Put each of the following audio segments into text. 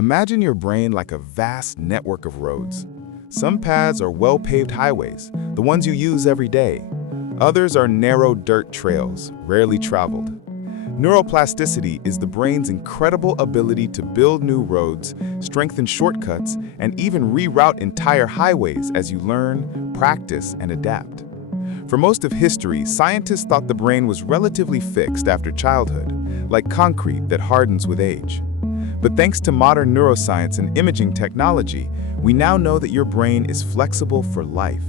Imagine your brain like a vast network of roads. Some paths are well-paved highways, the ones you use every day. Others are narrow dirt trails, rarely traveled. Neuroplasticity is the brain's incredible ability to build new roads, strengthen shortcuts, and even reroute entire highways as you learn, practice, and adapt. For most of history, scientists thought the brain was relatively fixed after childhood, like concrete that hardens with age. But thanks to modern neuroscience and imaging technology, we now know that your brain is flexible for life.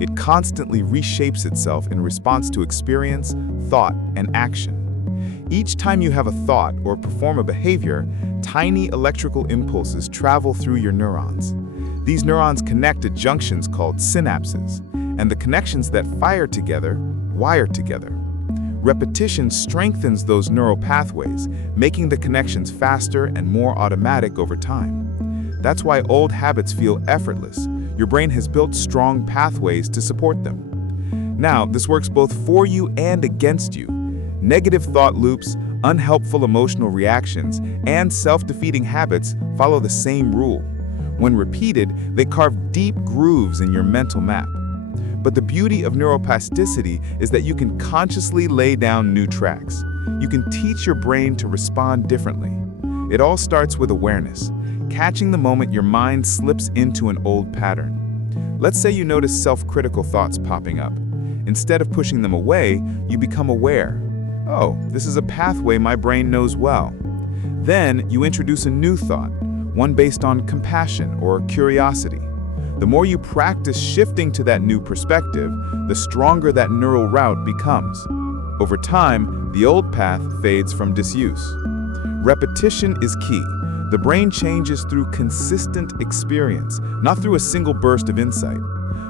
It constantly reshapes itself in response to experience, thought, and action. Each time you have a thought or perform a behavior, tiny electrical impulses travel through your neurons. These neurons connect at junctions called synapses, and the connections that fire together wire together. Repetition strengthens those neural pathways, making the connections faster and more automatic over time. That's why old habits feel effortless. Your brain has built strong pathways to support them. Now, this works both for you and against you. Negative thought loops, unhelpful emotional reactions, and self-defeating habits follow the same rule. When repeated, they carve deep grooves in your mental map. But the beauty of neuroplasticity is that you can consciously lay down new tracks. You can teach your brain to respond differently. It all starts with awareness, catching the moment your mind slips into an old pattern. Let's say you notice self-critical thoughts popping up. Instead of pushing them away, you become aware. Oh, this is a pathway my brain knows well. Then you introduce a new thought, one based on compassion or curiosity. The more you practice shifting to that new perspective, the stronger that neural route becomes. Over time, the old path fades from disuse. Repetition is key. The brain changes through consistent experience, not through a single burst of insight.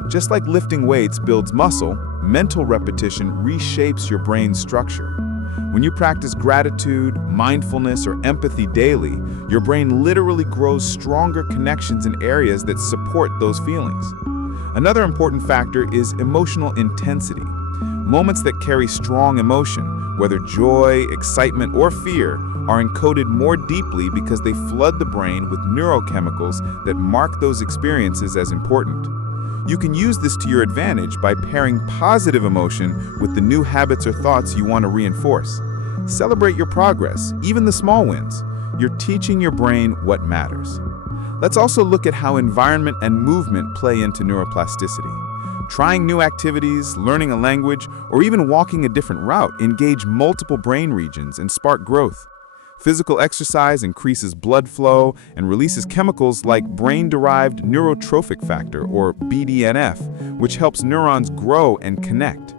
Just like lifting weights builds muscle, mental repetition reshapes your brain's structure. When you practice gratitude, mindfulness, or empathy daily, your brain literally grows stronger connections in areas that support those feelings. Another important factor is emotional intensity. Moments that carry strong emotion, whether joy, excitement, or fear, are encoded more deeply because they flood the brain with neurochemicals that mark those experiences as important. You can use this to your advantage by pairing positive emotion with the new habits or thoughts you want to reinforce. Celebrate your progress, even the small wins. You're teaching your brain what matters. Let's also look at how environment and movement play into neuroplasticity. Trying new activities, learning a language, or even walking a different route engage multiple brain regions and spark growth. Physical exercise increases blood flow and releases chemicals like brain-derived neurotrophic factor, or BDNF, which helps neurons grow and connect.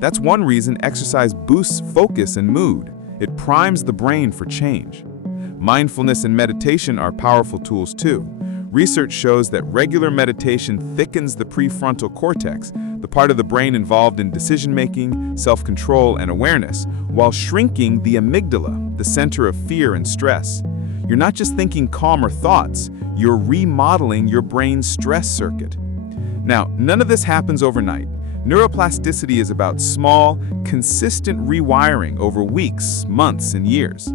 That's one reason exercise boosts focus and mood. It primes the brain for change. Mindfulness and meditation are powerful tools too. Research shows that regular meditation thickens the prefrontal cortex, the part of the brain involved in decision-making, self-control, and awareness, while shrinking the amygdala, the center of fear and stress. You're not just thinking calmer thoughts, you're remodeling your brain's stress circuit. Now, none of this happens overnight. Neuroplasticity is about small, consistent rewiring over weeks, months, and years.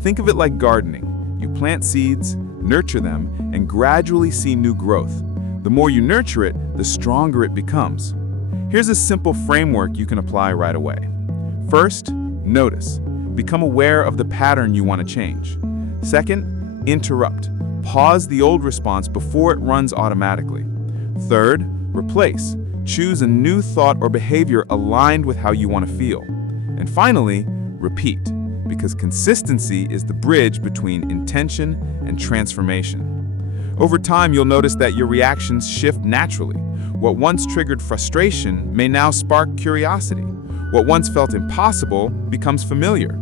Think of it like gardening. You plant seeds, nurture them, and gradually see new growth. The more you nurture it, the stronger it becomes. Here's a simple framework you can apply right away. First, notice. Become aware of the pattern you want to change. Second, interrupt. Pause the old response before it runs automatically. Third, replace. Choose a new thought or behavior aligned with how you want to feel. And finally, repeat, because consistency is the bridge between intention and transformation. Over time, you'll notice that your reactions shift naturally. What once triggered frustration may now spark curiosity. What once felt impossible becomes familiar.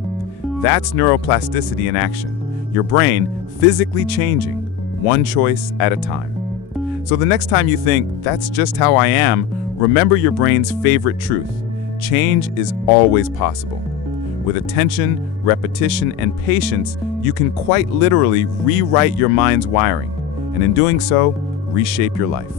That's neuroplasticity in action. Your brain physically changing, one choice at a time. So the next time you think, that's just how I am, remember your brain's favorite truth. Change is always possible. With attention, repetition, and patience, you can quite literally rewrite your mind's wiring, and in doing so, reshape your life.